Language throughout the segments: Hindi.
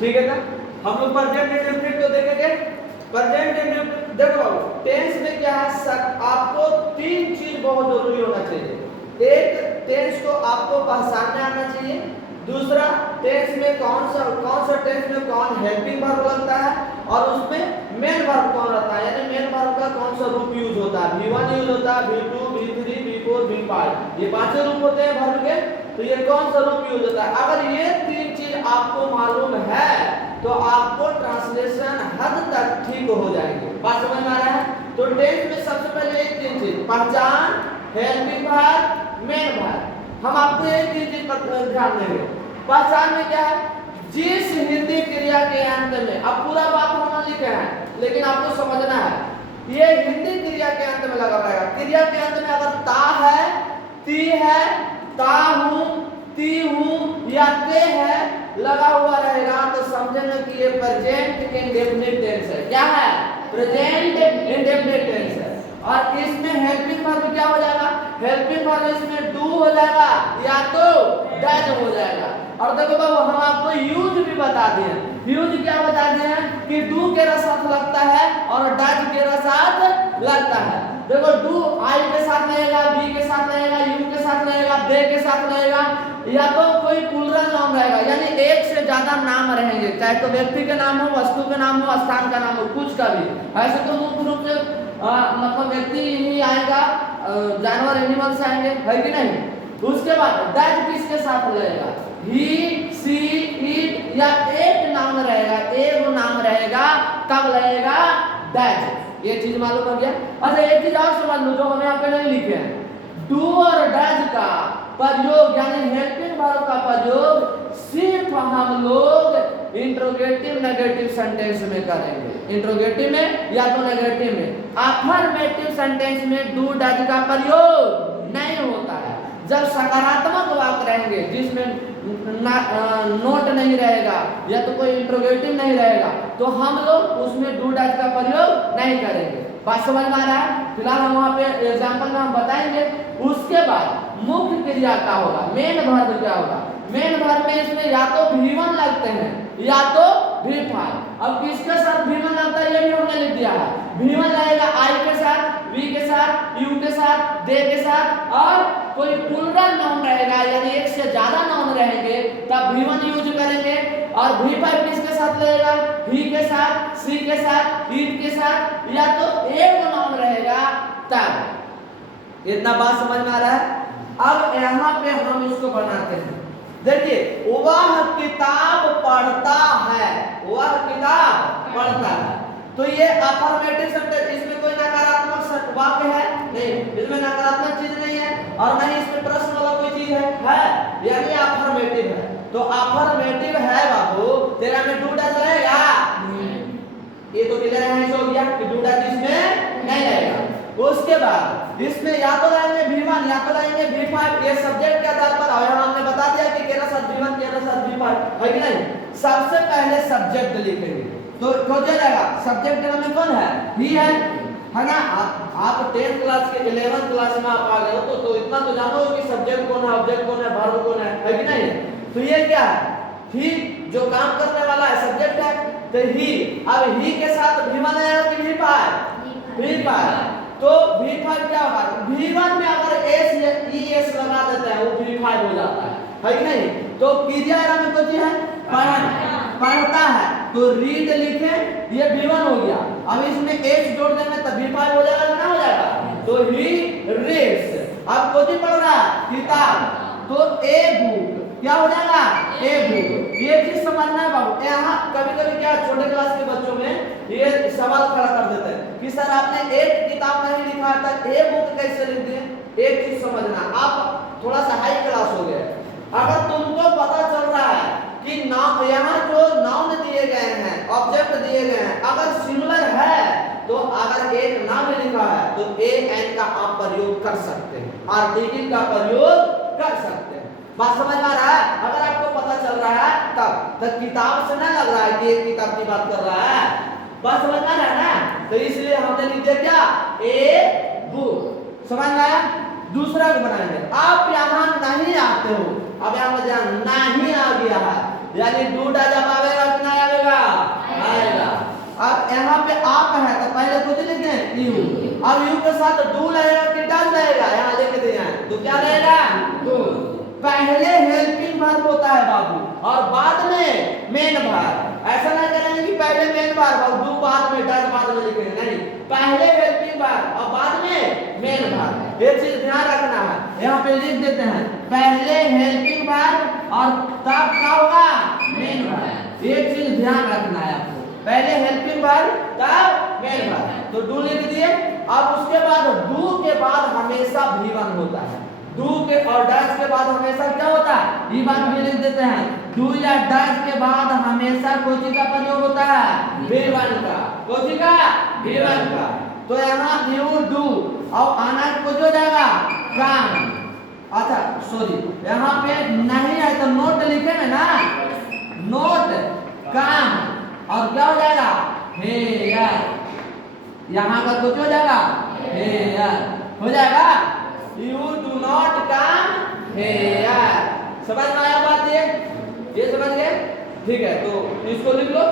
ठीक है ना। हम लोग प्रेजेंट इंडेफिनिट को देखेंगे। प्रेजेंट इंडेफिनिट देखो बाबू, टेंस में क्या है, आपको तीन चीज बहुत जरूरी होना चाहिए। एक, टेंस को आपको पहचानने आना चाहिए। दूसरा, टेंस में कौन सा टेंस में कौन हेल्पिंग वर्ब लगता है और उसमें मेन वर्ब कौन रहता है, यानी मेन वर्ब का कौन सा रूप यूज होता है। V1 यूज होता है, V2, V3, V4, V5, ये पांचों रूप होते हैं वर्ब के। तो ये कौन सा रूप यूज होता है, अगर ये तीन चीज आपको मालूम है तो आपको ट्रांसलेशन हद तक ठीक हो जाएंगे। बात समझ में आ रहा है। तो टेंस में सबसे पहले ये तीन चीज, पहचान, हेल्पिंग वर्ब, मेन वर्ब, हम आपको ये तीन चीज पर ध्यान देंगे। पहचान में क्या है, जिस हिंदी क्रिया के अंत में, अब पूरा बात हम लिखे हैं लेकिन आपको समझना है, ये हिंदी क्रिया के अंत में लगा रहेगा। क्रिया के अंत में अगर ता है, ती है, ता हूं, ती हूं या ते है लगा हुआ रहेगा तो समझना कि ये प्रेजेंट इंडेफिनिट टेंस है। क्या है, प्रेजेंट इंडेफिनिट टेंस है। और इसमें हेल्पिंग वर्ब क्या हो जाएगा, हेल्पिंग वर्ब इसमें डू हो जाएगा या तो डज हो जाएगा। और देखो बाबू, हम आपको यूज भी बता दिए। यूज क्या बता दिए हैं कि डू के साथ लगता है और डज के साथ लगता है। देखो, डू आई के साथ रहेगा, बी के साथ रहेगा, यू के साथ रहेगा, दे के साथ रहेगा, या तो कोई प्लूरल नाम रहेगा, यानी एक से ज्यादा नाम रहेंगे, चाहे तो व्यक्ति के नाम हो, वस्तु के नाम हो, स्थान का नाम हो, कुछ का भी। ऐसे तो मुख्य रूप से मतलब व्यक्ति ही आएगा, जानवर एनिमल्स आएंगे, है कि नहीं। उसके बाद डज किसके साथ रहेगा, ही, सी, इट या एक नाम रहेगा, एक नाम रहेगा तब रहेगा डज। ये चीज मालूम हो गया। अच्छा, एक चीज और समझ लो जो हमें यहाँ पे नहीं लिखे हैं, डू और डज का प्रयोग यानी हेल्पिंग वर्ब का प्रयोग सिर्फ हम लोग इंट्रोगेटिव नेगेटिव सेंटेंस में करेंगे। इंट्रोगेटिव में या तो नेगेटिव में। अफर्मेटिव सेंटेंस में डू डज का प्रयोग नहीं होता है। जब सकारात्मक वाक्य रहेंगे जिसमें नोट नहीं रहेगा या तो कोई इंट्रोगेटिव नहीं रहेगा तो हम लोग उसमें डू डज का प्रयोग नहीं करेंगे। बात समझ में आ रहा है। फिलहाल हम वहाँ पे एग्जाम्पल में हम बताएंगे। उसके बाद मुख्य क्रिया क्या होगा, मेन वर्ब क्या होगा। मेन वर्ब में इसमें या तो V1 लगते हैं या तो V5। अब किसके साथ V1 लगता है ये भी हमने लिख दिया है। V1 लगेगा I के साथ, V के साथ, U के साथ, दे के साथ, और कोई प्लूरल नाउन रहेगा यानी एक से ज्यादा नाउन रहेंगे तब V1 यूज करेंगे। और V5 किसके साथ लगेगा, ही के साथ, सी के साथ, इट के साथ, या तो एक नाउन रहेगा तब। इतना बात समझ में आ रहा है। अब यहाँ पे हम इसको बनाते हैं। देखिए, वह किताब पढ़ता है, वह किताब पढ़ता है, तो ये अफर्मेटिव सेंटेंस, इसमें कोई नकारात्मक वाक्य है नहीं, इसमें नकारात्मक चीज नहीं है और न ही इसमें प्रश्न वाला कोई चीज है यानी अफर्मेटिव है। तो अफर्मेटिव है बाबू, तेरा में डू डज रहेगा, ये तो क्लियर है हो गया कि डू डज इसमें नहीं रहेगा। उसके बाद इसमें या तो लाएंगे V1 या तो लाएंगे V5, ये सब्जेक्ट के आधार पर। और हमने बता दिया कि केरा साथ V1 केरा साथ V5 है कि नहीं। सबसे पहले सब्जेक्ट लिखेंगे तो हो जाएगा, सब्जेक्ट में कौन है, ही है ना। आप 10th क्लास के 11th क्लास में आप आ गए हो तो इतना तो जानो कि सब्जेक्ट कौन है, ऑब्जेक्ट कौन है, वर्ब कौन है कि नहीं। तो ये क्या है, ही जो काम करने वाला है सब्जेक्ट है तो ही। अब ही के साथ V1 आएगा कि V5, तो V5 क्या होगा, V1 में अगर ES लगा देते हैं वो V5 हो जाता है कि नहीं। तो क्रिया में कुछ है पढ़ता है तो रीड लिखे, ये V1 हो गया। अब इसमें H जोड़ देंगे तो V5 हो जाएगा ना, हो जाएगा। तो ही रीड्स, अब कुछ पढ़ रहा है किताब, तो ए बुक क्या हो जाएगा, ए बुक। ये चीज समझना है बाबू। यहाँ कभी कभी क्या छोटे क्लास के बच्चों में ये सवाल खड़ा कर देते हैं कि सर आपने एक किताब नहीं लिखा था, ए बुक कैसे लिख दिए। एक चीज समझना, आप थोड़ा सा हाई क्लास हो गए, अगर तुमको पता चल रहा है कि नाम, यहाँ जो नाउन दिए गए हैं, ऑब्जेक्ट दिए गए हैं, अगर सिमिलर है तो अगर एक नाम लिखा है तो ए एन का आप प्रयोग कर सकते हैं, आर्टिकल का प्रयोग कर सकते हैं। बात समझ में आ रहा है। अगर आपको पता चल रहा है तब किताब से ना लग रहा है कि एक किताब की बात कर रहा है। बात समझ में आ रहा है ना। तो इसलिए हमने लिख दिया क्या, ए बुक। समझ में आया। दूसरा को बनाएंगे। आप यहाँ नहीं आते हो, अब यहाँ ध्यान नहीं आ गया है, यानी डू डज अब आवेगा कि नहीं यहाँ पे आप है तो पहले कुछ लिखे यू। अब यू के साथ डू रहेगा कि डज रहेगा, यहाँ लिख दिया है तो क्या रहेगा डू। पहले हेल्पिंग वर्ब होता है बाबू और बाद में मेन वर्ब। ऐसा ना करेंगे कि पहले मेन वर्ब और डू बाद में डज बाद में लिखेंगे, नहीं, पहले हेल्पिंग वर्ब और बाद में मेन वर्ब। ये चीज ध्यान रखना है। यहाँ पे लिख देते हैं पहले हेल्पिंग वर्ब और तब क्या होगा मेन वर्ब। ये चीज ध्यान रखना है आपको, पहले हेल्पिंग वर्ब तब मेन वर्ब। तो डू लिख दिए। अब उसके बाद डू के बाद हमेशा V1 होता है। डू के और डज के बाद हमेशा क्या होता है ये बात भी लिख देते हैं। डू या डज के बाद हमेशा कोची का प्रयोग होता है V1 का, कोची का V1 का। तो यहाँ यू डू और आना कुछ हो जाएगा काम। अच्छा सॉरी यहाँ पे नहीं है तो नोट लिखेंगे ना, नोट काम और क्या हो जाएगा हेयर। यहाँ का कुछ हो जाएगा हेयर हो जाएगा। You do not come here. समझ में आया बात ये समझ गए? ठीक है, तो इसको लिख लो।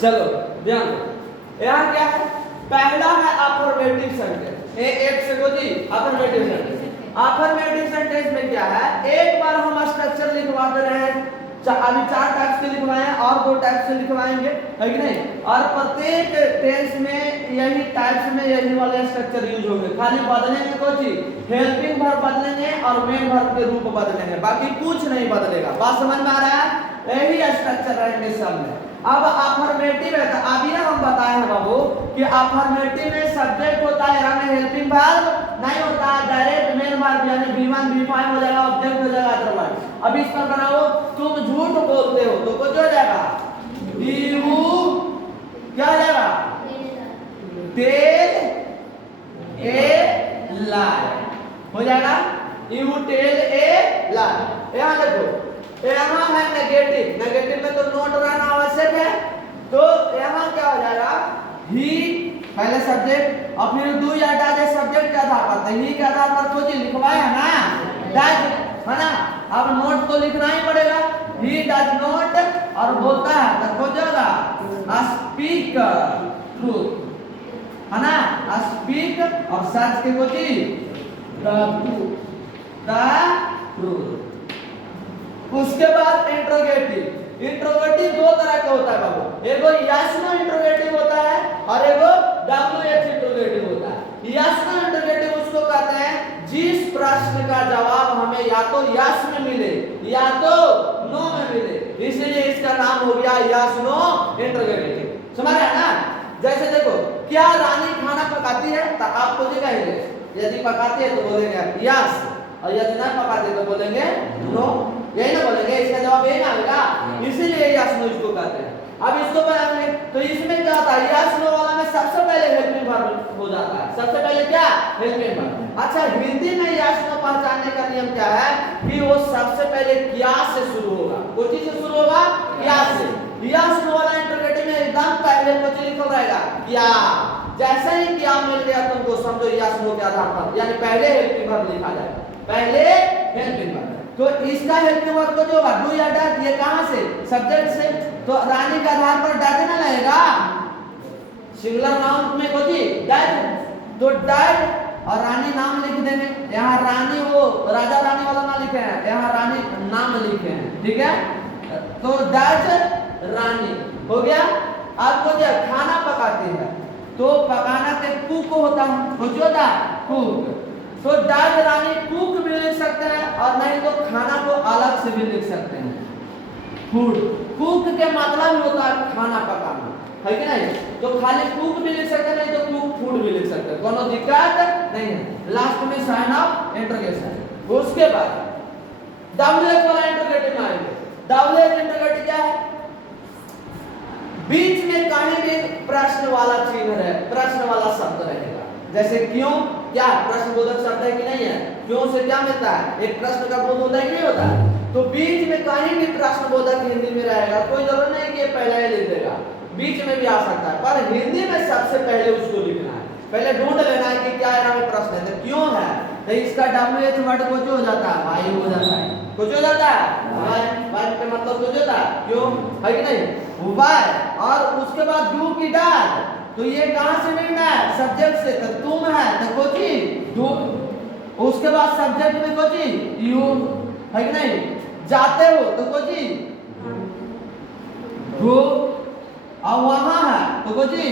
चलो ध्यान दो, यहाँ क्या है, पहला है अफर्मेटिव सेंटेंस। एक से को जी अफर्मेटिव सेंटेंस। अफर्मेटिव सेंटेंस में क्या है, एक बार हम स्ट्रक्चर लिखवा दे रहे हैं। अभी 4 टाइप्स के लिखवाए हैं और 2 टाइप्स से लिखवाएंगे, है कि नहीं? और प्रत्येक टेंस में यही टाइप्स में यही वाले स्ट्रक्चर यूज होंगे। खाली बदलेंगे कुछ ही, हेल्पिंग वर्ब बदलेंगे और मेन वर्ब के रूप बदलेंगे, बाकी कुछ नहीं बदलेगा। बात समझ में आ रहा है? यही स्ट्रक्चर रहेंगे सब में। अब अफर्मेटिव है तो अभी हम बताए हैं बाबू कि अफर्मेटिव में सब्जेक्ट होता है, यानी हेल्पिंग वर्ब नहीं होता है, डायरेक्ट मेन वर्ब यानी V1 V5 हो जाएगा, ऑब्जेक्ट हो जाएगा अदरवाइज। अब इस पर बनाओ, तुम झूठ बोलते हो तो कुछ हो जाएगा यू क्या हो जाएगा टेल ए लाई हो जाएगा, यू टेल ए लाई। यहाँ देखो यहाँ है नेगेटिव, नेगेटिव में तो नोट रहना आवश्यक है। तो यहाँ क्या हो जाएगा ही पहले सब्जेक्ट और फिर डू या डज सब्जेक्ट के आधार पर, ही के आधार पर कुछ लिखवाए है ना डज, है ना? अब नोट तो लिखना ही पड़ेगा। ही डज नोट और बोलता है तो कुछ होगा स्पीक ट्रूथ, है ना? स्पीक और सच के कुछ द ट्रूथ। उसके बाद इंट्रोगेटिव। इंट्रोगेटिव 2 तरह का होता है बाबू, एगो यस नो इंट्रोगेटिव होता है और एगो WH इंट्रोगेटिव होता है। यस नो इंट्रोगेटिव उसको कहते हैं जिस प्रश्न का जवाब हमें या तो यस में मिले या तो नो में मिले, इसलिए इसका नाम हो गया यस नो इंट्रोगेटिव। समझ रहे हैं ना? जैसे देखो, क्या रानी खाना पकाती है तो आप कुछ कहेंगे, यदि पकाती है तो बोलेंगे यस और यदि नहीं पकाती तो बोलेंगे नो, यही ना बोलेंगे, इसका जवाब यही ना आएगा, इसीलिए यस नो इसको कहते हैं। अब इसको बनाएंगे तो इसमें क्या होता है, यस नो वाला में सबसे पहले हेल्पिंग वर्ब हो जाता है। सबसे पहले क्या हेल्पिंग वर्ब। अच्छा हिंदी में यस नो पहचानने का नियम क्या है कि वो सबसे पहले क्या से शुरू होगा, कोई चीज से शुरू होगा क्या से। यस नो वाला इंटरोगेटिव में एकदम पहले कुछ लिखा रहेगा क्या, जैसे ही क्या मिल गया तुमको समझो यस नो के आधार पर, यानी पहले हेल्पिंग वर्ब लिखा जाएगा, पहले हेल्पिंग वर्ब। तो इसका हेल्पिंग वर्ब को जो होगा डू या डज, ये कहां से सब्जेक्ट से, तो रानी के आधार पर डज ना लगेगा, सिंगुलर नाउन में कोई डज, तो डज और रानी नाम लिख देंगे। यहाँ रानी वो राजा रानी वाला ना लिखे हैं, यहाँ रानी नाम लिखे हैं, ठीक है? तो डज रानी हो गया। आपको जो खाना पकाती है तो पकाना के कुक होता है, कुछ होता है कुक, तो डज रानी कुक भी लिख सकते हैं और नहीं तो खाना को अलग से भी लिख सकते हैं फूड। कुक के मतलब होता है खाना पकाना, है कि नहीं? तो खाली कुक भी लिख सकते हैं, नहीं तो कुक फूड भी लिख सकते हैं, कोनो दिक्कत नहीं है। लास्ट में साइन ऑफ इंटरोगेशन। उसके बाद WH वाला इंटरोगेटिव में आएंगे। WH इंटरोगेटिव क्या है, बीच में कहीं भी प्रश्न वाला चिन्ह रहे, प्रश्न वाला शब्द रहेगा, जैसे क्यों, क्या प्रश्नबोधक शब्द है कि नहीं है, क्यों से क्या मिलता है, एक प्रश्न का बोध होता है कि नहीं होता है? तो बीच में कहीं भी प्रश्नबोधक हिंदी में रहेगा, कोई जरूरत नहीं कि पहले ही लिख देगा, बीच में भी आ सकता है, पर हिंदी में सबसे पहले उसको लिखना है। पहले ढूंढ लेना है कि क्या यहाँ में प्रश्न है, तो क्यों है, तो इसका WH वर्ड को जो हो जाता है वायु हो जाता है, कुछ हो जाता है, वाई का मतलब कुछ होता है, क्यों है कि नहीं, वाई। और उसके बाद डू की डैड, तो ये कहां से मिलना है, सब्जेक्ट से, तो तुम है तो कोची डू, उसके बाद सब्जेक्ट में कोची यू, है कि नहीं, जाते हो तो कोची गो, और वहां है तो कोची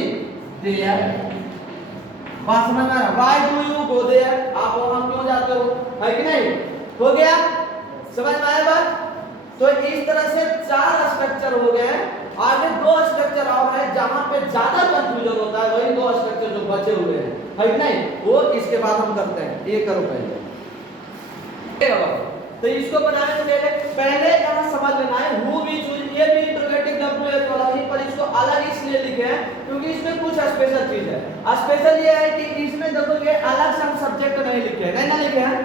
देयर। बात समझ में आ रहा, why do you go there, आप वहां क्यों जाते हो, है कि नहीं, हो गया, समझ में आया बात। तो इस तरह से 4 स्ट्रक्चर हो गए। आगे 2 स्ट्रक्चर और है जहां पे ज्यादा कंफ्यूजन होता है, वही 2 स्ट्रक्चर जो बचे हुए हैं, है कि नहीं, वो इसके बाद हम करते हैं। ये करो पहले, तो इसको बनाने से पहले यहाँ समझ लेना है हु वी चूज, ये भी इंट्रोगेटिव डब्ल्यूएच वाला ही, पर इसको अलग इसलिए लिखे हैं क्योंकि इसमें कुछ स्पेशल चीज है। स्पेशल ये है कि इसमें देखोगे अलग से हम सब्जेक्ट नहीं लिखे हैं, नहीं ना लिखे हैं,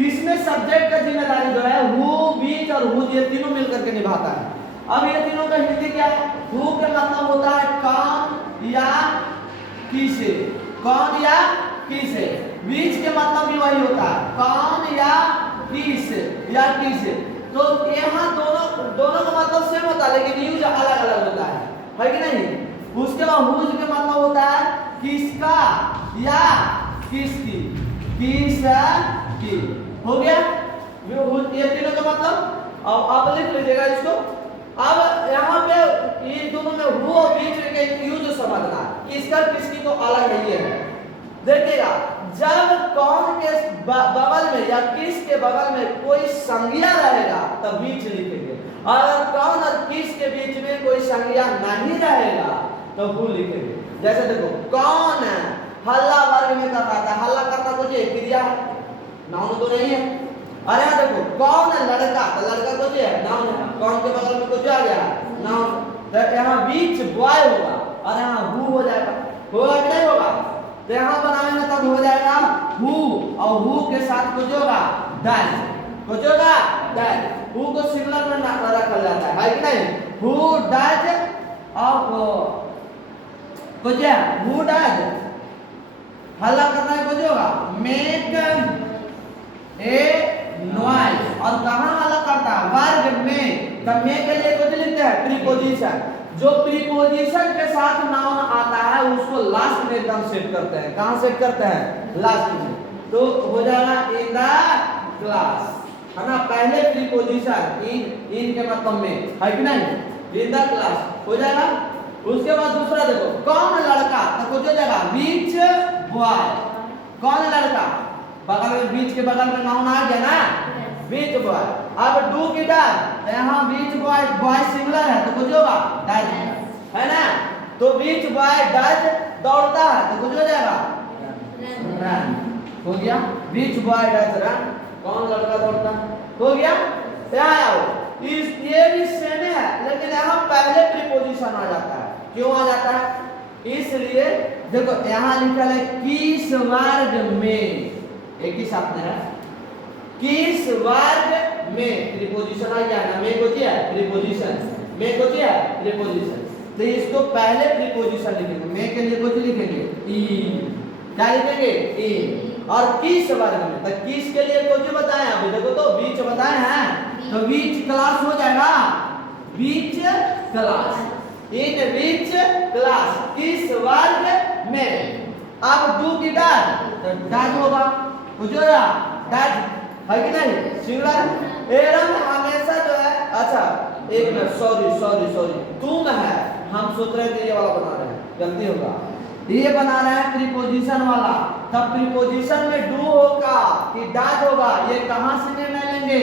इसमें सब्जेक्ट का जिम्मेदारी जो है हु, बीच और हुज, ये तीनों मिलकर के निभाता है। अब ये तीनों का हिंदी क्या है, हु का मतलब होता है कौन या किसे, कौन या किसे, बीच के मतलब भी वही होता है कौन या किस या किसे। तो यहाँ दोनों का मतलब सेम होता है लेकिन यूज अलग अलग होता है कि नहीं। उसके बाद हुज का मतलब होता है किसका या किसकी, किस की, हो गया ये तीनों का मतलब। अब लिख लीजिएगा इसको। अब यहाँ पे ये दोनों में हु और बीच के यूज समझना, किसका किसकी तो अलग है, ये है। देखिएगा जब कौन के बगल में या किस के बगल में कोई संज्ञा रहेगा तब बीच लिखेंगे, और कौन और किस के बीच में कोई संज्ञा नहीं रहेगा तो हु लिखेंगे। जैसे देखो कौन है, हल्ला वर्ग में कर रहा था, हल्ला करना कुछ क्रिया नाउन तो नहीं है। अरे यहाँ देखो कौन है लड़का, तो लड़का कुछ है नाउन है, कौन के बगल में कुछ आ गया नाउन, तो यहाँ बीच बॉय होगा और यहाँ हु हो जाएगा, होगा कि नहीं होगा, तो यहाँ बनाएंगे तब हो जाएगा हु, और हु के साथ कुछ होगा डैश, कुछ होगा डैश, हु को सिंगुलर में रखा जाता है कि नहीं, हु डैश और कुछ है हु डैश, हल्ला करना है कुछ होगा मेक ए नॉइज, और कहाँ हल्ला करता है वर्ग में, तब में के लिए कुछ लिखते हैं प्रीपोजिशन, जो प्रीपोजिशन के साथ नाउन आता है उसको लास्ट में एकदम सेट करते हैं, कहां सेट करते हैं लास्ट में, तो हो जाएगा इन द क्लास, है ना, पहले प्रीपोजिशन इन के मतलब में, है कि नहीं, इन द क्लास हो जाएगा। उसके बाद दूसरा देखो कौन लड़का, तो कुछ हो जाएगा बीच बॉय, कौन लड़का, बगल में बीच के बगल में नाउन आ गया ना, बीच बॉय। अब डू की डैश, तो यहाँ बीच बॉय, बॉय सिंगुलर है तो कुछ होगा डैश, है ना, तो बीच बॉय डैश दौड़ता है तो कुछ हो जाएगा रन, हो गया, बीच बॉय डैश रन, कौन लड़का दौड़ता है, हो गया। यहाँ आओ, ये भी सेम है लेकिन यहाँ पहले प्रीपोजिशन आ जाता है, क्यों आ जाता है, इसलिए देखो यहाँ लिखा है किस वर्ग में, एक ही साथ में है, किस वर्ग में प्रीपोजिशन आ गया ना, में को क्या है प्रीपोजिशन, में को क्या है प्रीपोजिशन, तो इसको पहले प्रीपोजिशन लिखेंगे, में के लिए कुछ लिखेंगे इन, क्या लिखेंगे इन, और किस वर्ग में, तो किस के लिए कुछ बताएं, अभी देखो तो बीच बताए हैं, तो बीच क्लास हो जाएगा, बीच क्लास, इन बीच क्लास, किस वर्ग में। अब डू की डैश, तो डैश होगा कुछ होगा डैश, है कि नहीं, सिंगुलर। एरम हमेशा जो है, अच्छा एक मिनट, सॉरी तुम है, हम सोच रहे थे ये वाला बना रहे हैं, गलती होगा, ये बना रहे हैं प्रीपोजिशन वाला, तब प्रीपोजिशन में डू होगा कि डैश होगा, ये कहां से निर्णय लेंगे,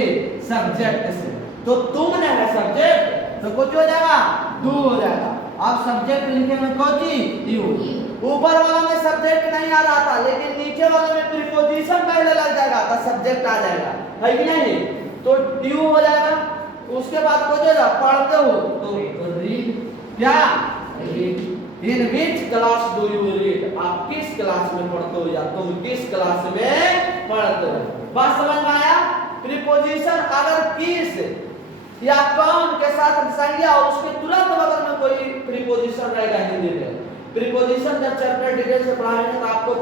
सब्जेक्ट से, तो तुमने है सब्जेक्ट तो कुछ हो जाएगा डू हो जाएगा। अब सब्जेक्ट लिखे में कोची यू, ऊपर वाला में सब्जेक्ट नहीं आ रहा था लेकिन नीचे वाले में प्रीपोजिशन पहले लग जाएगा तो सब्जेक्ट आ जाएगा, है कि नहीं, तो ड्यू हो जाएगा। उसके बाद कुछ होगा पढ़ते हो तो रीड, क्या read, in which class do you read, आप किस क्लास में पढ़ते हो या तुम किस क्लास में पढ़ते हो। बात समझ में आया। प्रीपोजिशन अगर किस या कौन के साथ संज्ञा और उसके तुरंत बगल में कोई प्रीपोजिशन रहेगा हिंदी में, प्रीपोजिशन जब चैप्टर डिटेल से पढ़ाएंगे तो आपको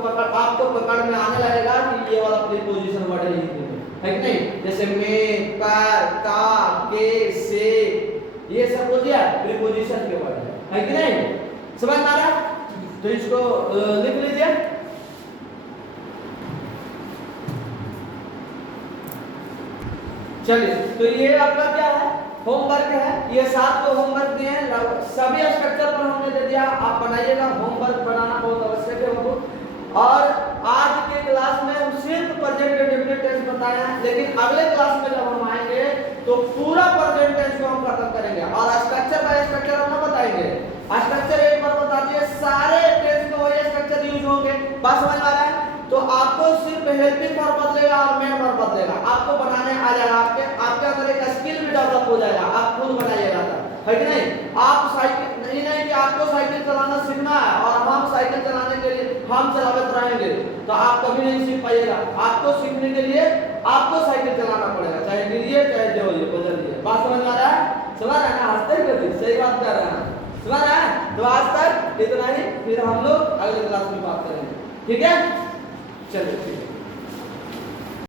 पकड़ में आने लगेगा कि ये वाला प्रीपोजिशन वर्ड है हिंदी में, है कि नहीं, जैसे में, पर, पोजीशन के वर्ड है कि नहीं? समझ में आ रहा है? तो इसको लिख लीजिए। चलिए, तो ये आपका क्या है? होमवर्क है। ये 7 को होमवर्क दिए हैं, सभी स्ट्रक्चर पर हमने दे दिया, आप बनाइएगा। होमवर्क बनाना बहुत आवश्यक है बाबू। और आज के क्लास में हम सिर्फ प्रेजेंट इंडेफिनिट टेंस बताए हैं, लेकिन अगले क्लास में जब हम आएंगे तो पूरा प्रेजेंट टेंस को हम खत्म करेंगे और स्ट्रक्चर बाय स्ट्रक्चर हम ना बताएंगे। स्ट्रक्चर एक बार बता दिए, सारे टेंस में वही स्ट्रक्चर यूज होंगे। बात समझ में आ रहा है? तो आपको सिर्फ हेल्पिंग वर्ब बदलेगा और मेन वर्ब बदलेगा, आपको बनाने आ जाएगा। आपके अंदर एक स्किल भी डेवलप हो जाएगा, आप खुद बनाइएगा, है कि नहीं? आप साइकिल नहीं कि आपको साइकिल चलाना सीखना है और हम साइकिल चलाने के लिए हम चलाते रहेंगे तो आप कभी नहीं सीख पाइएगा। आपको सीखने के लिए आपको साइकिल चलाना पड़ेगा, चाहे गिरिए चाहे जो ये बदलिए। बात समझ में आ रहा है? समझ रहा है ना? हंसते हुए सही बात कर रहे हैं, समझ रहा है? तो आज तक इतना ही, फिर हम लोग अगले क्लास में बात करेंगे, ठीक है? चलिए ठीक है।